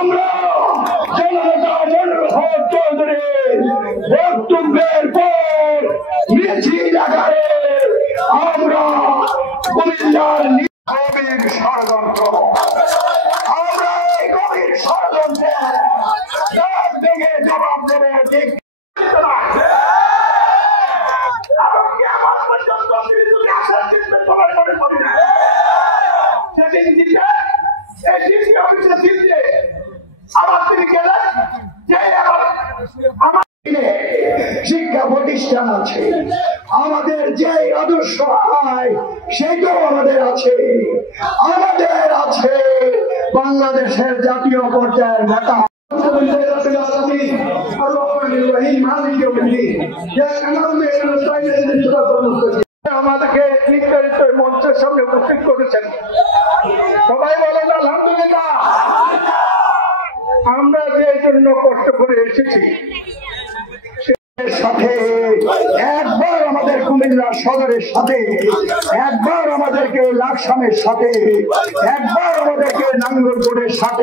আমরা জননেতা মনিরুল হক চৌধুরীর বক্তব্যের পর মিছিল আকারে আমরা কুমিল্লার গভীর ষড়যন্ত্র, আমরা এই গভীর ষড়যন্ত্রের দাঁত ভেঙে জবাব দেবো। ঠিক শিক্ষা প্রতিষ্ঠান আছে, আমাদের যে আদর্শ হয় সেটাও আমাদের আছে। আমাদের আছে বাংলাদেশের জাতীয় পর্যায়ের নেতা। আমাদেরকে নির্ধারিত মঞ্চের সামনে উপস্থিত করেছেন, সবাই বলেন আলহামদুলিল্লাহ। আমরা যে জন্য কষ্ট করে এসেছি সাথে একবার আমাদের কুমিল্লা সদরের সাথে, একবার আমাদেরকে লাকসামের সাথে, একবার আমাদেরকে নাঙ্গলকোটের সাথে